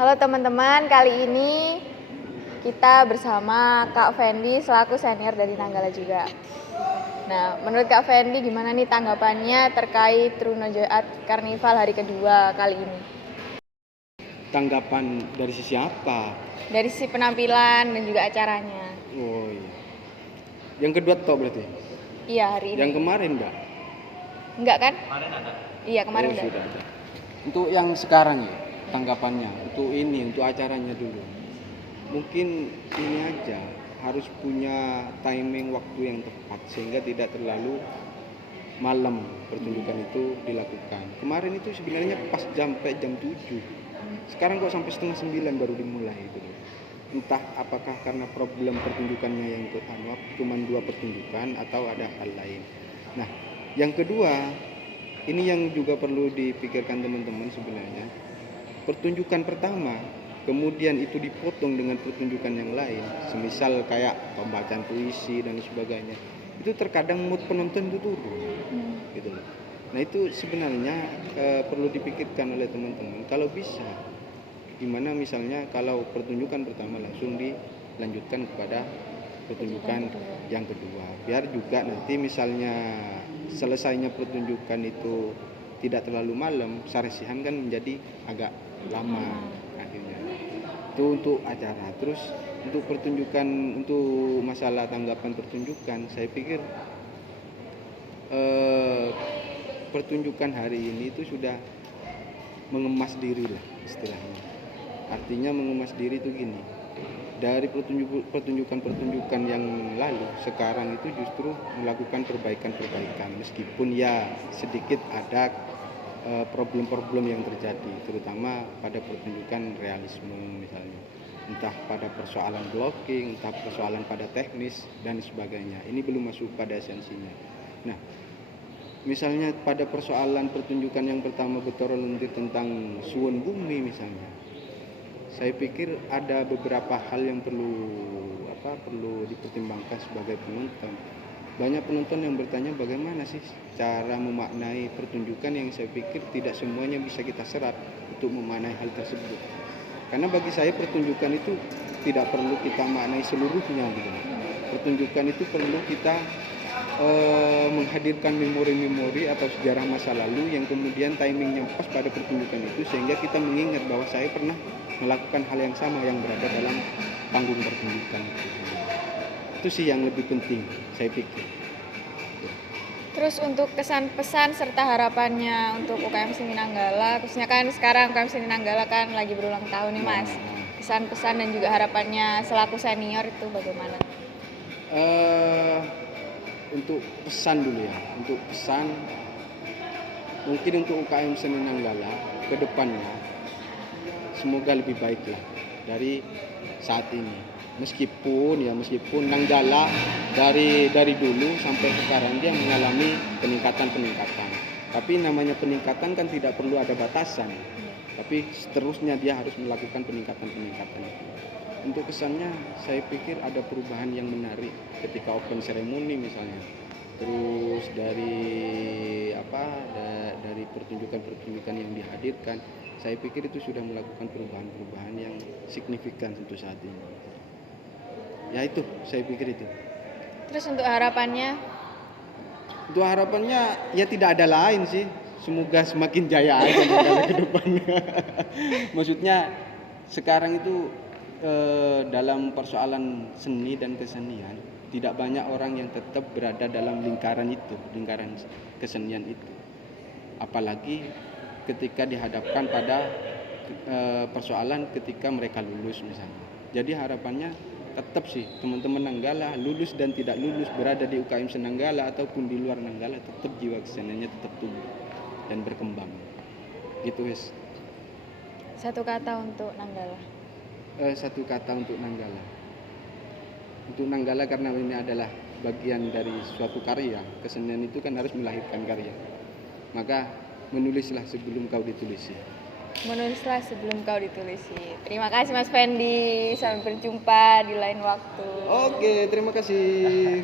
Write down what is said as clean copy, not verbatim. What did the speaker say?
Halo teman-teman, kali ini kita bersama Kak Fendi selaku senior dari Nanggala juga. Nah, menurut Kak Fendi gimana nih tanggapannya terkait Trunojoyo Art Carnival hari kedua kali ini? Tanggapan dari sisi apa? Dari sisi penampilan dan juga acaranya. Oh iya. Yang kedua toh berarti? Iya, hari ini. Yang kemarin enggak? Enggak kan? Kemarin ada. Iya, kemarin udah. Sudah ada. Untuk yang sekarang ya, tanggapannya. Untuk acaranya dulu. Mungkin ini aja, harus punya timing waktu yang tepat sehingga tidak terlalu malam pertunjukan itu dilakukan. Kemarin itu sebenarnya pas sampai jam 7. Sekarang kok sampai setengah 9 baru dimulai gitu. Entah apakah karena problem pertunjukannya yang cuma 2 pertunjukan atau ada hal lain. Nah, yang kedua, ini yang juga perlu dipikirkan teman-teman sebenarnya. Pertunjukan pertama, kemudian itu dipotong dengan pertunjukan yang lain, semisal kayak pembacaan puisi dan sebagainya. Itu terkadang mood penonton itu turun. Gitu loh. Nah, itu sebenarnya perlu dipikirkan oleh teman-teman. Kalau bisa gimana misalnya kalau pertunjukan pertama langsung dilanjutkan kepada pertunjukan yang kedua, biar juga nanti misalnya selesainya pertunjukan itu tidak terlalu malam, saresihan kan menjadi agak lama akhirnya. Itu untuk acara. Terus untuk pertunjukan, untuk masalah tanggapan pertunjukan, saya pikir pertunjukan hari ini itu sudah mengemas diri lah istilahnya. Artinya mengemas diri itu gini, dari pertunjukan yang lalu, sekarang itu justru melakukan perbaikan-perbaikan, meskipun ya sedikit ada problem-problem yang terjadi, terutama pada pertunjukan realisme misalnya, entah pada persoalan blocking, entah persoalan pada teknis dan sebagainya. Ini belum masuk pada esensinya. Nah, misalnya pada persoalan pertunjukan yang pertama Bathara Lentir tentang suwun bumi misalnya, saya pikir ada beberapa hal yang perlu dipertimbangkan sebagai penonton. Banyak penonton yang bertanya bagaimana sih cara memaknai pertunjukan, yang saya pikir tidak semuanya bisa kita serap untuk memaknai hal tersebut. Karena bagi saya pertunjukan itu tidak perlu kita maknai seluruhnya gitu. Pertunjukan itu perlu kita menghadirkan memori-memori atau sejarah masa lalu yang kemudian timingnya pas pada pertunjukan itu, sehingga kita mengingat bahwa saya pernah melakukan hal yang sama yang berada dalam panggung pertunjukan. Itu sih yang lebih penting saya pikir. Terus untuk kesan pesan serta harapannya untuk UKM Seni Nanggala, khususnya kan sekarang UKM Seni Nanggala kan lagi berulang tahun nih Mas. Kesan pesan dan juga harapannya selaku senior itu bagaimana? Untuk pesan dulu ya. Untuk pesan, mungkin untuk UKM Seni Nanggala ke depannya semoga lebih baik lah dari saat ini. Meskipun Nanggala dari dulu sampai sekarang dia mengalami peningkatan. Tapi namanya peningkatan kan tidak perlu ada batasan. Tapi seterusnya dia harus melakukan peningkatan. Untuk kesannya saya pikir ada perubahan yang menarik ketika open ceremony misalnya. Terus dari pertunjukan yang dihadirkan, saya pikir itu sudah melakukan perubahan yang signifikan untuk saat ini. Ya itu, saya pikir itu. Terus untuk harapannya? Untuk harapannya ya tidak ada lain sih. Semoga semakin jaya aja ke depannya. Maksudnya sekarang itu dalam persoalan seni dan kesenian tidak banyak orang yang tetap berada dalam lingkaran kesenian itu. Apalagi ketika dihadapkan pada persoalan ketika mereka lulus misalnya. Jadi harapannya tetap sih teman-teman Nanggala, lulus dan tidak lulus, berada di UKM Seni Nanggala ataupun di luar Nanggala, tetap jiwa keseniannya tetap tumbuh dan berkembang. Gitu wes. Satu kata untuk Nanggala. Satu kata untuk Nanggala. Untuk Nanggala karena ini adalah bagian dari suatu karya. Kesenian itu kan harus melahirkan karya. Maka menulislah sebelum kau ditulisi. Menulislah sebelum kau ditulisi. Terima kasih Mas Fendi. Sampai berjumpa di lain waktu. Oke, terima kasih.